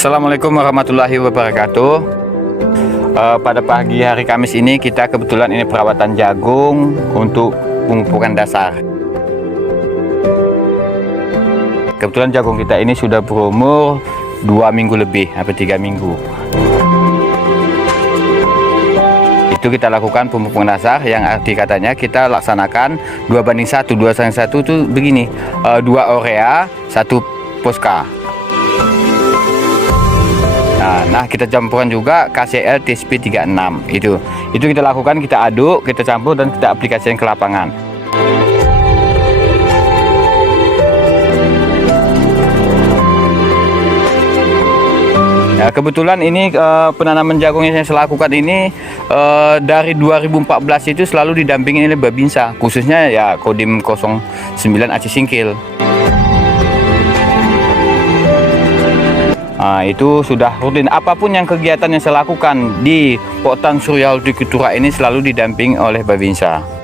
Assalamualaikum warahmatullahi wabarakatuh. Pada pagi hari Kamis ini kita kebetulan ini perawatan jagung untuk pemupukan dasar. Kebetulan jagung kita ini sudah berumur 2 minggu lebih, hampir 3 minggu. Itu kita lakukan pemupukan dasar, yang arti katanya kita laksanakan 2:1. 2:1 itu begini, 2 urea 1 Posca. Nah, kita campuran juga KCL TSP 36. Itu kita lakukan, kita aduk, kita campur, dan kita aplikasikan ke lapangan. Nah, kebetulan ini penanaman jagung yang saya lakukan ini dari 2014 itu selalu didampingi oleh Babinsa, khususnya ya Kodim 09 Aceh Singkil. Nah, itu sudah rutin. Apapun yang kegiatan yang saya lakukan di Poktan Surya Hortikultura ini selalu didampingi oleh Babinsa.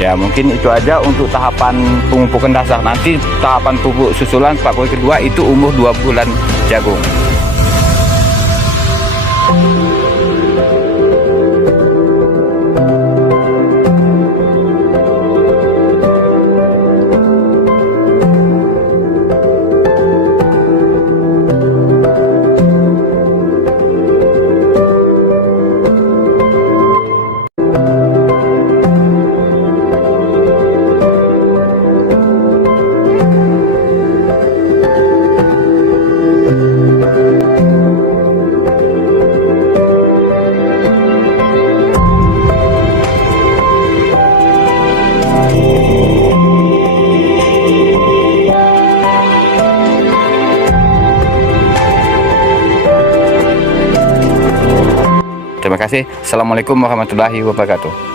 Ya, mungkin itu aja untuk tahapan pemupukan dasar. Nanti tahapan pupuk susulan Pak kedua itu umur 2 bulan jagung. Terima kasih. Assalamualaikum warahmatullahi wabarakatuh.